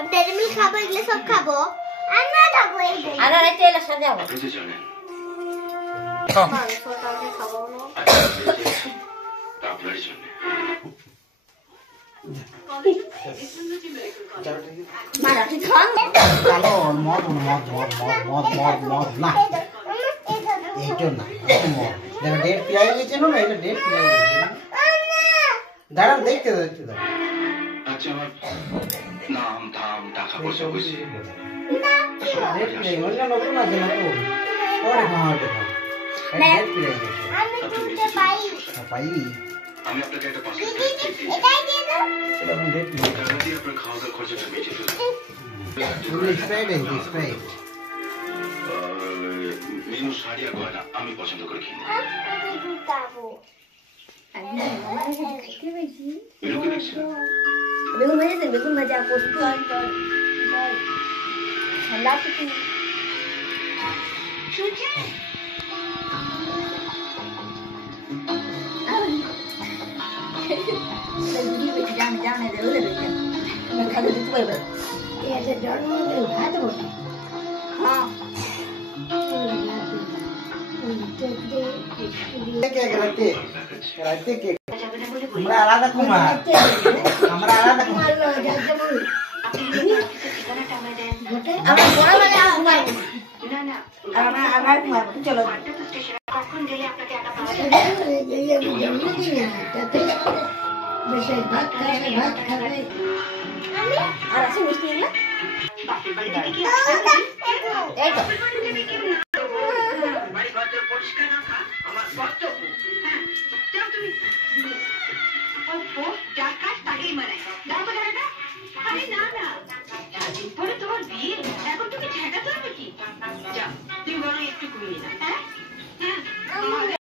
अब dairy milk खाबो এগুলো সব খাবো আর না খাবো এই আর আর তেল সাজাবো আপনি জানেন মাংসটা খাবো না আপনার জন্য মারা তুই খান কালো মদ না এইটা না মদ দেখো ডেট পিয়াই গেছে না এটা ডেট পিয়াই গেছে দাঁড়ান দেখতে দাও আচ্ছা আমার নাম ধাম টাকা পয়সা বুঝি ডেট পিয়াই অন্য নতুন আছে না তো পরে খাওয়াতে ডেট পিয়াই গেছে আমি দুধে পাই পাই আমি আপনাকে একটা 500 টাকা চেক দিয়েছি এটাই দিয়ে দাও এটা ডেট পিয়াই টাকা দিয়ে আপনার খাওয়া দাওয়ার খরচটা মিটিয়ে ফেলুন স্প্রাইট মেনু শাড়ি আর গয়না আমি পছন্দ করে কিনি আমি দুধ খাবো মেনুকে দেখছেন বেগুন ভাজা পোস্ত ঠান্ডা টুকি আমরা আলাদা কুমার আমরা আলাদা কুমার আমরা বড় বাজা ঘুমাই আমরা ঘুমাবো চলো কখন গেলে আপনাকে একা পাওয়া যাবে আর আছে মিষ্টি এগুলো বাপের বাড়ি থেকে কি এই তো বাড়ি ঘর পরিষ্কার রাখা আমার কর্তব্য হ্যাঁ যাও তুমি ও যার কাজ তাকেই মানায় যাও তো জায়গাটা আরে না না পরে তোমার বিয়ে এখন তুমি ঝেঁটাতে হবে কি যাও তুমি বরং একটু ঘুমিয়ে নাও